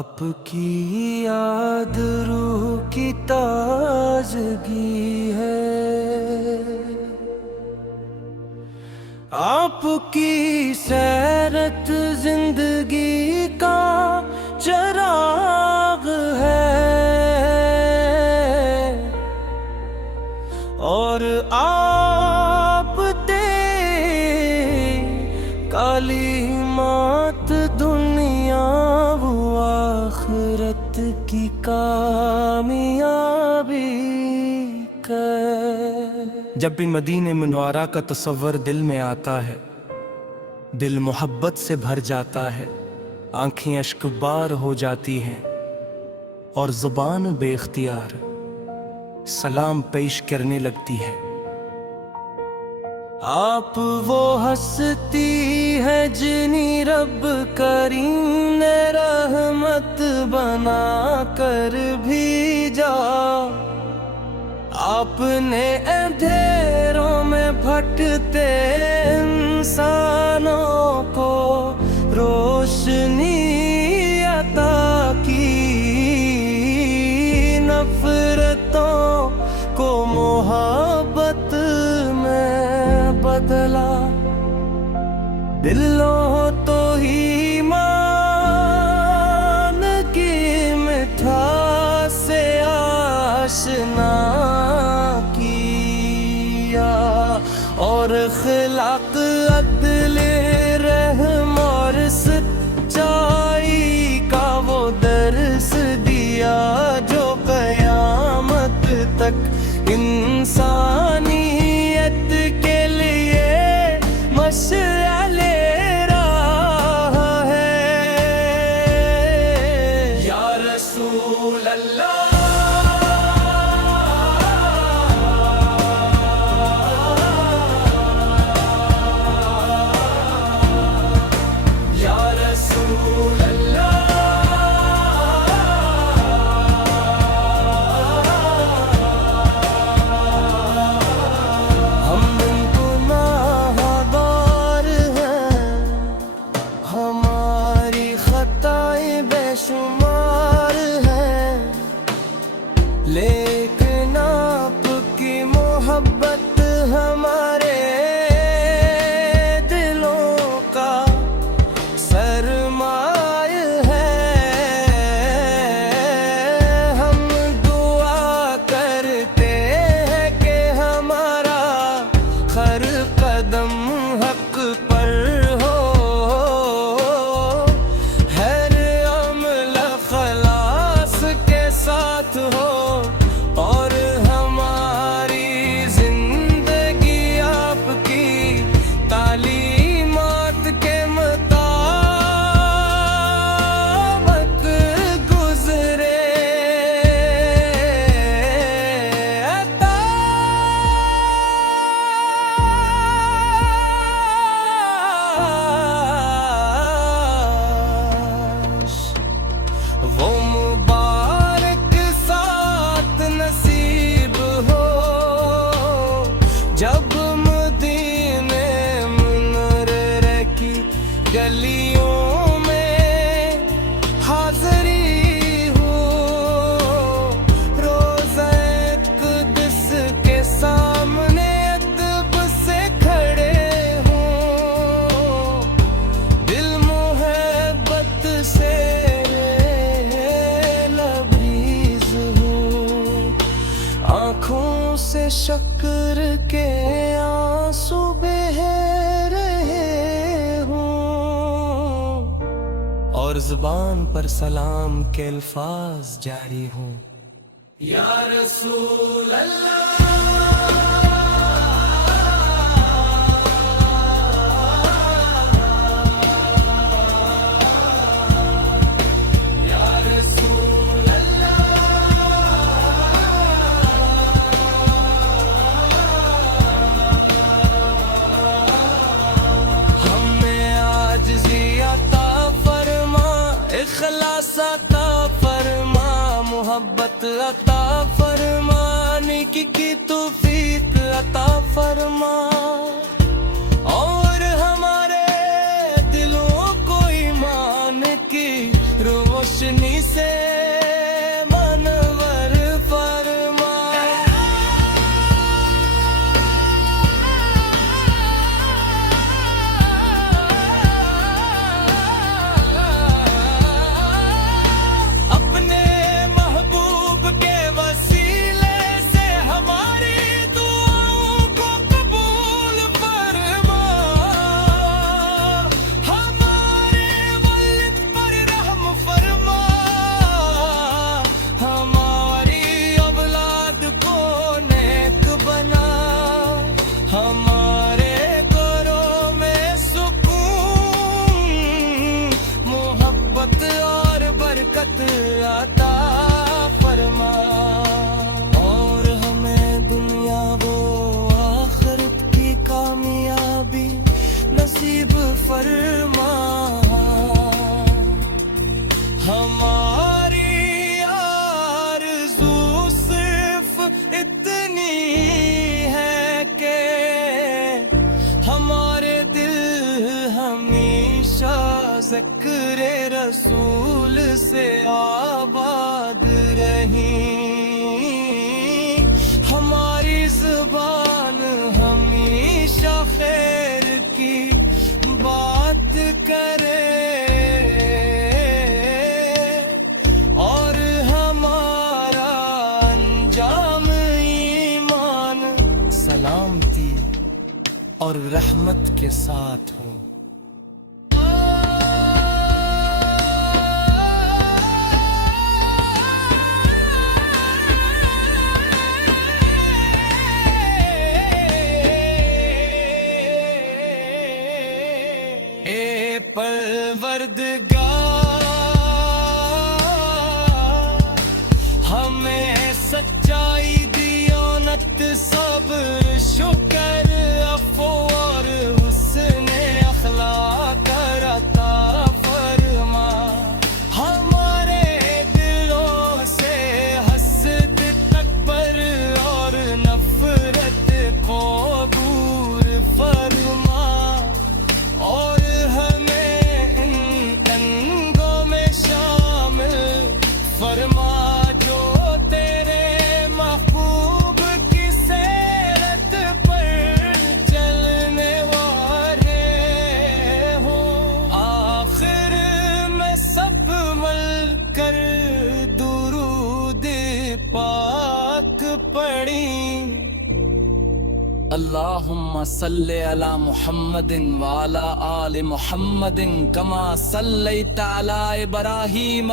آپ کی یاد روح کی تازگی ہے، آپ کی سیرت زندگی کا چراغ ہے، اور آپ کالیمات دنیا و آخرت کی کامیابی کا۔ جب بھی مدینہ منورہ کا تصور دل میں آتا ہے، دل محبت سے بھر جاتا ہے، آنکھیں اشک بار ہو جاتی ہیں اور زبان بے اختیار سلام پیش کرنے لگتی ہے۔ آپ وہ ہستی ہے جنہیں رب کریم نے رحمت بنا کر بھیجا، آپ نے اندھیروں میں بھٹکتے انسانوں کو روشنی عطا کی، نفرتوں کو محبت میں بدلا، دلوں تو ایمان کی مٹھاس سے آشنا کیا، اور اخلاق عدل رحم اور سچائی کا وہ درس دیا جو قیامت تک انسانیت کے لیے مشعل راہ ہے۔ یا رسول اللہ، شمار ہے، لیکن آپ کی محبت ہمارے دلوں کا سرمایہ ہے۔ ہم دعا کرتے ہیں کہ ہمارا ہر قدم حق پر ہو، ہو، اور ہماری زندگی آپ کی تعلیمات کے مطابق گزرے۔ وہ جب مدینہ منورہ کی گلیوں میں حاضری ہو، روضہ قدس کے سامنے ادب سے کھڑے ہوں، دل محبت سے لبریز ہوں، آنکھوں سے شکر کے آنسو بہہ رہے ہوں، اور زبان پر سلام کے الفاظ جاری ہوں۔ یا رسول اللہ، اخلاص عطا فرما، محبت عطا فرمانے کی توفیق عطا فرما، اور ہمارے دلوں کو ایمان کی روشنی روشنی سے منور فرمائے اپنے محبوب کے وسیلے سے ہماری دعاؤں کو قبول فرما ہمارے والد پر رحم فرما ہماری اولاد کو نیک بنا ہمارے گھروں میں سکون محبت اور برکت عطا فرما اور ہمیں دنیا و آخرت کی کامیابی نصیب فرما ہماری آرزو صرف اتنی ہے کہ ہمارے دل ہمیشہ ذکر رسول سے آباد رہیں ہماری زبان ہمیشہ خیر کی بات کرے اور ہمارا انجام ایمان سلامتی اور رحمت کے ساتھ ہو اے پروردگار ہمیں سچائی دیانت صبر شکر عفو اور حسن اخلاق عطا فرما ہمارے دلوں سے حسد تکبر اور نفرت کو دور فرما اور ہمیں ان تنگوں میں شامل فرما جو تیرے محبوب کی سیرت پر چلنے والے ہوں آخر میں سب مل کر درود پاک پڑھیں اللہم صلی علی محمد وعلی آل محمد کما صلیت علی ابراہیم